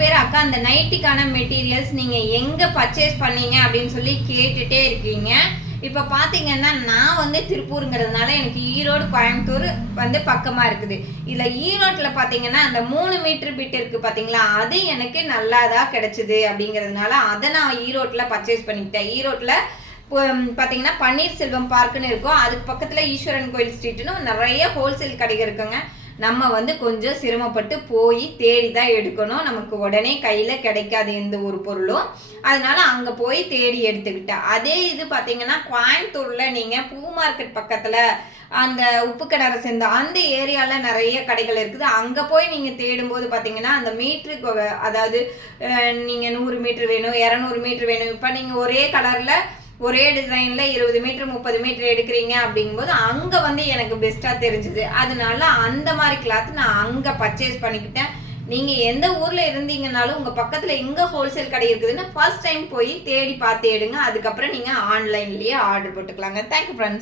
பேர் அக்கா அந்த நைட்டிக்கான மெட்டீரியல்ஸ் நீங்கள் எங்கே பர்ச்சேஸ் பண்ணீங்க அப்படின்னு சொல்லி கேட்டுகிட்டே இருக்கீங்க. இப்போ பார்த்தீங்கன்னா நான் வந்து திருப்பூருங்கிறதுனால எனக்கு ஈரோடு கோயம்புத்தூர் வந்து பக்கமாக இருக்குது. இதில் ஈரோட்டில் பார்த்தீங்கன்னா அந்த 3 மீட்டர் பிட் இருக்குது பார்த்தீங்களா, அது எனக்கு நல்லா தான் கிடச்சிது. அப்படிங்கிறதுனால அதை நான் ஈரோட்டில் பர்ச்சேஸ் பண்ணிக்கிட்டேன். ஈரோட்டில் பார்த்தீங்கன்னா பன்னீர்செல்வம் பார்க்குன்னு இருக்கும், அதுக்கு பக்கத்தில் ஈஸ்வரன் கோயில் ஸ்ட்ரீட்னு நிறைய ஹோல்சேல் கடைகள் இருக்குங்க. நம்ம வந்து கொஞ்சம் சிரமப்பட்டு போய் தேடி தான் எடுக்கணும். நமக்கு உடனே கையில் கிடைக்காது எந்த ஒரு பொருளும். அதனால அங்கே போய் தேடி எடுத்துக்கிட்டேன். அதே இது பார்த்தீங்கன்னா கோயம்புத்தூரில் நீங்கள் பூ மார்க்கெட் பக்கத்தில் அந்த உப்பு கிணறு சேர்ந்த அந்த ஏரியாவில் நிறைய கடைகள் இருக்குது. அங்கே போய் நீங்கள் தேடும்போது பார்த்தீங்கன்னா அந்த மீட்டருக்கு, அதாவது நீங்கள் 100 மீட்டர் வேணும், 200 மீட்டர் வேணும், இப்போ நீங்கள் ஒரே கலரில் ஒரே டிசைனில் 20 மீட்டர் 30 மீட்டர் எடுக்கிறீங்க அப்படிங்கும்போது அங்கே வந்து எனக்கு பெஸ்ட்டாக தெரிஞ்சுது. அதனால அந்த மாதிரி கிளாத் நான் அங்கே பர்ச்சேஸ் பண்ணிக்கிட்டேன். நீங்கள் எந்த ஊரில் இருந்தீங்கனாலும் உங்கள் பக்கத்தில் எங்கே ஹோல்சேல் கடை இருக்குதுன்னு ஃபர்ஸ்ட் டைம் போய் தேடி பார்த்து எடுங்க. அதுக்கப்புறம் நீங்கள் ஆன்லைன்லேயே ஆர்டர் போட்டுக்கலாங்க. Thank you friends.